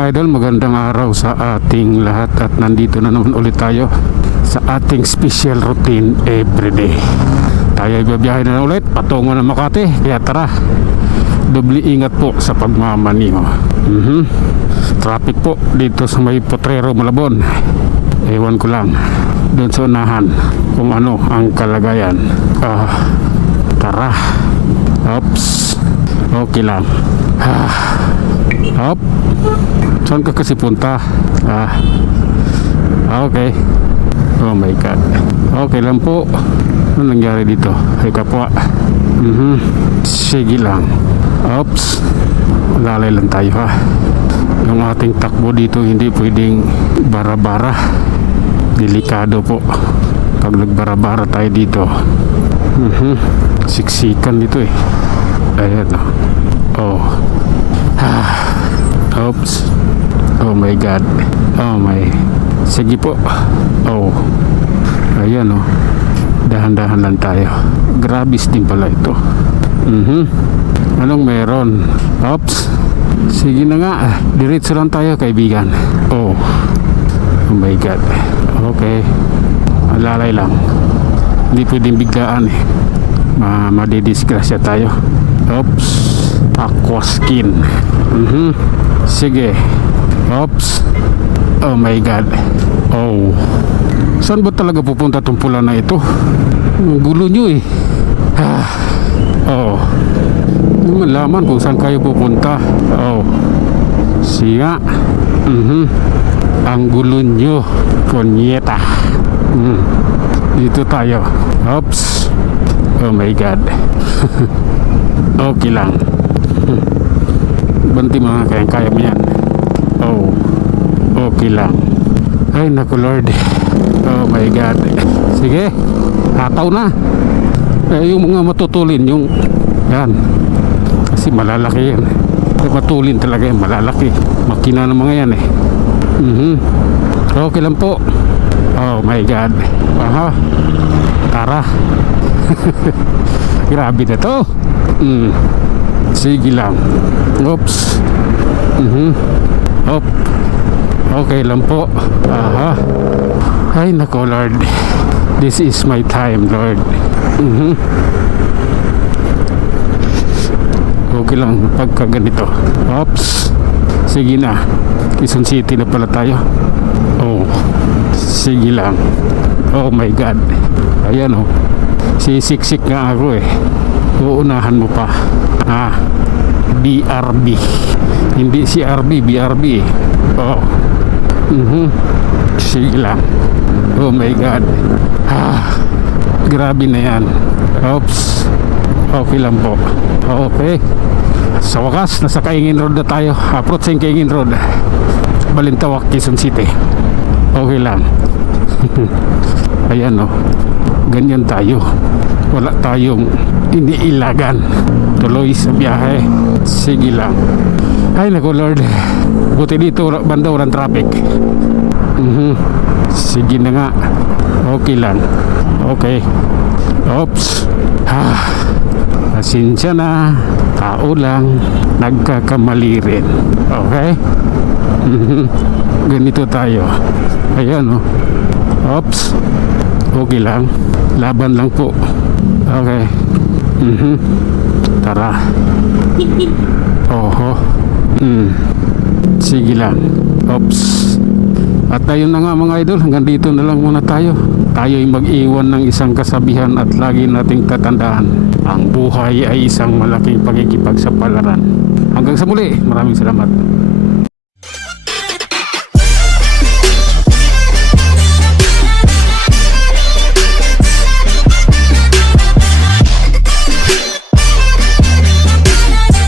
mga idol, magandang araw sa ating lahat at nandito na naman ulit tayo sa ating special routine everyday. Tayo ay babiyahe na ulit patungo ng Makati, kaya tara, doble ingat po sa pagmamaneho. Traffic po dito sa may Potrero, Malabon. Ewan ko lang doon sa unahan kung ano ang kalagayan. Tara. Oops. Okay lang. Hop. Saan ka kasi punta? Okay. Oh my God. Okay lang po. Ano nangyari dito? Ay kapwa. Sige lang. Oops. Lalay lang tayo ha. Yung ating takbo dito hindi pwedeng bara-bara. Delikado po pag nagbara-bara tayo dito. Siksikan dito eh. Ayan oh. Oops. Oh my God. Oh my. Sige po. Oh. Ayan oh. Dahan-dahan lang tayo. Grabis din pala ito. Anong meron? Oops. Sige na nga. Diretso lang tayo kaibigan. Oh. Oh my God. Okay. Alalay lang. Hindi pwedeng biglaan eh. Madidisgrasya tayo. Oops. Aqua skin. Sige. Oops. Oh my God. Oh. Saan ba talaga pupunta itong pula na ito? Ang gulo nyo eh. Oh. Hindi malaman kung saan kayo pupunta. Oh. Siya. Ang gulo nyo. Konyeta. Dito tayo. Oops. Oh my God. Okay lang. Banti mga kaya mo yan. Oh. Okay lang. Ay naku Lord. Oh my God. Sige. Hataw na. Yung mga matutulin yung yan. Kasi malalaki yan. Matulin talaga yan. Malalaki. Makina ng mga yan eh. Okay lang po. Oh my God. Tara. Grabe na to. Sige lang. Oops. Op. Okay lang po. Ay nako Lord. This is my time Lord. Okay lang pagka ganito. Oops. Sige na. Quezon City na pala tayo. Oh. Sige lang. Oh my God. Ayan oh. Sisiksik nga ako eh. Uunahan mo pa. BRB. Hindi CRB, BRB eh. Oh. Sige lang. Oh my God. Grabe na yan. Oops. Okay lang po. Okay. Sa wakas, nasa Kaingin Road na tayo. Approach sa Kaingin Road. Balintawak, Quezon City. Okay lang. Ayan oh. Ganyan tayo. Wala tayong iniilagan. Tuloy sa biyahe. Sige lang. Ay naku Lord. Buti dito banda walang traffic. Sige na nga. Okay lang. Okay. Oops. Pasensya na. Tao lang. Nagkakamali rin. Okay. Ganito tayo. Ayan oh. Oops. Okay lang. Laban lang po. Okay. Tara. Oho. Sige lang. Oops. At ayun na nga mga idol, hanggang dito na lang muna tayo. Tayo'y mag-iwan ng isang kasabihan at lagi nating tatandaan. Ang buhay ay isang malaking pakikipagsapalaran. Hanggang sa muli, maraming salamat.